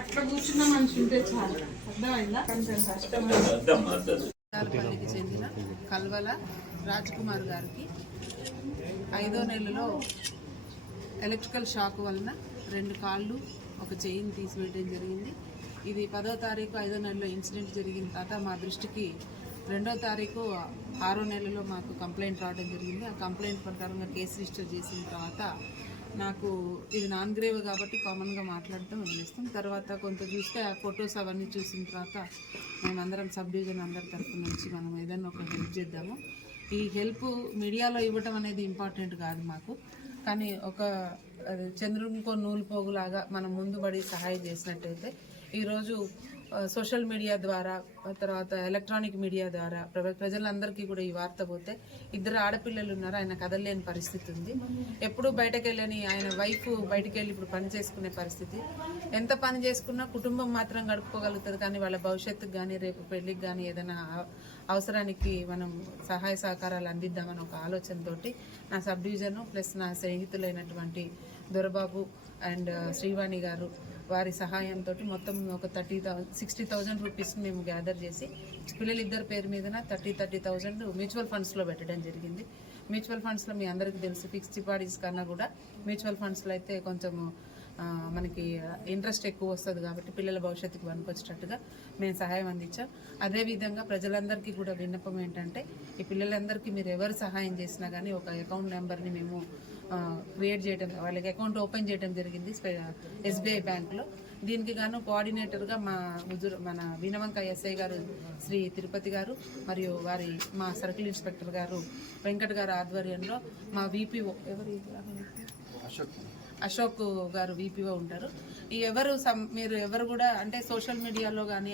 అట్లా కూర్చున్న మనిషి ఉంటే చాలు. అర్థమైందా? కొంచెం కష్టం. పల్లికి చెందిన కల్వల రాజ్ కుమార్ గారికి 5వ నెలలో ఎలక్ట్రికల్ షాక్ వలన 2 కాళ్ళు ఒక చైన్ తీసివేయడం జరిగింది. ఇది 10వ తారీఖు 5వ నెలలో ఇన్సిడెంట్ జరిగిన తర్వాత మా దృష్టికి 2వ తారీఖు 6వ నెలలో మాకు కంప్లైంట్ రావడం జరిగింది. ఆ కంప్లైంట్ ప్రకారంగా కేసు రిజిస్టర్ చేసిన తర్వాత నాకు ఇది నాన్ గ్రేవ్ కాబట్టి కామన్గా మాట్లాడటం వదిలేస్తాం. తర్వాత కొంత చూస్తే ఆ ఫొటోస్ అవన్నీ చూసిన తర్వాత మేమందరం సబ్ డివిజన్ అందరి తరఫు నుంచి మనం ఏదైనా ఒక హెల్ప్ చేద్దాము. ఈ హెల్ప్ మీడియాలో ఇవ్వటం అనేది ఇంపార్టెంట్ కాదు మాకు, కానీ ఒక చంద్రునికో నూలు పోగులాగా మనం ముందుబడి సహాయం చేసినట్టయితే ఈరోజు సోషల్ మీడియా ద్వారా తర్వాత ఎలక్ట్రానిక్ మీడియా ద్వారా ప్రజలందరికీ కూడా ఈ వార్త పోతే 2 ఆడపిల్లలు ఉన్నారు, ఆయన కదలలేని పరిస్థితి ఉంది. ఎప్పుడు బయటకు వెళ్ళని ఆయన వైఫ్ బయటకు వెళ్ళి ఇప్పుడు పని చేసుకునే పరిస్థితి. ఎంత పని చేసుకున్నా కుటుంబం మాత్రం గడుపుకోగలుగుతుంది, కానీ వాళ్ళ భవిష్యత్తుకు కానీ రేపు పెళ్లికి కానీ ఏదైనా అవసరానికి మనం సహాయ సహకారాలు అందిద్దామని ఒక ఆలోచనతోటి నా సబ్ డివిజను ప్లస్ నా స్నేహితులైనటువంటి దొరబాబు అండ్ శ్రీవాణి గారు వారి సహాయంతో మొత్తం ఒక 60,000 రూపీస్ మేము గ్యాదర్ చేసి పిల్లలిద్దరి పేరు మీదన 30,000 మ్యూచువల్ ఫండ్స్లో పెట్టడం జరిగింది. మ్యూచువల్ ఫండ్స్లో మీ అందరికీ తెలుసు, ఫిక్స్డ్ డిపాజిట్స్ కన్నా కూడా మ్యూచువల్ ఫండ్స్లో అయితే కొంచెం మనకి ఇంట్రెస్ట్ ఎక్కువ వస్తుంది కాబట్టి పిల్లల భవిష్యత్తుకు పనికొచ్చేటట్టుగా మేము సహాయం అందించాం. అదేవిధంగా ప్రజలందరికీ కూడా విన్నపం ఏంటంటే ఈ పిల్లలందరికీ మీరు ఎవరు సహాయం చేసినా కానీ ఒక అకౌంట్ నెంబర్ని మేము క్రియేట్ చేయడం, వాళ్ళకి అకౌంట్ ఓపెన్ చేయడం జరిగింది SBI బ్యాంకులో. దీనికి గాను కోఆర్డినేటర్గా మన వీణవంక ఎస్ఐ గారు శ్రీ తిరుపతి గారు మరియు మా సర్కిల్ ఇన్స్పెక్టర్ గారు వెంకట్ గారు ఆధ్వర్యంలో మా VPO అశోక్ గారు VPO ఉంటారు. మీరు ఎవరు కూడా అంటే సోషల్ మీడియాలో కానీ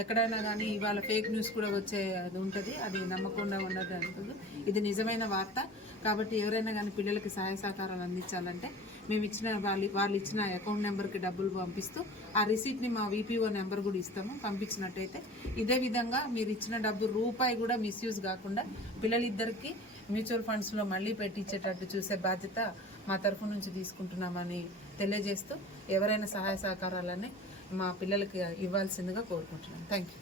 ఎక్కడైనా కానీ ఇవాళ ఫేక్ న్యూస్ కూడా వచ్చే అది ఉంటుంది, అది నమ్మకుండా ఉన్నది అంటుంది. ఇది నిజమైన వార్త కాబట్టి ఎవరైనా కానీ పిల్లలకి సహాయ సహకారాలు అందించాలంటే మేము ఇచ్చిన వాళ్ళు ఇచ్చిన అకౌంట్ నెంబర్కి డబ్బులు పంపిస్తూ ఆ రిసీట్ని మా VPO నెంబర్ కూడా ఇస్తాము. పంపించినట్టయితే ఇదే విధంగా మీరు ఇచ్చిన డబ్బు రూపాయి కూడా మిస్యూజ్ కాకుండా పిల్లలిద్దరికీ మ్యూచువల్ ఫండ్స్లో మళ్ళీ పెట్టించేటట్టు చూసే బాధ్యత మా తరఫు నుంచి తీసుకుంటున్నామని తెలియజేస్తూ ఎవరైనా సహాయ సహకారాలని మా పిల్లలకి ఇవ్వాల్సిందిగా కోరుకుంటున్నాను. Thank you.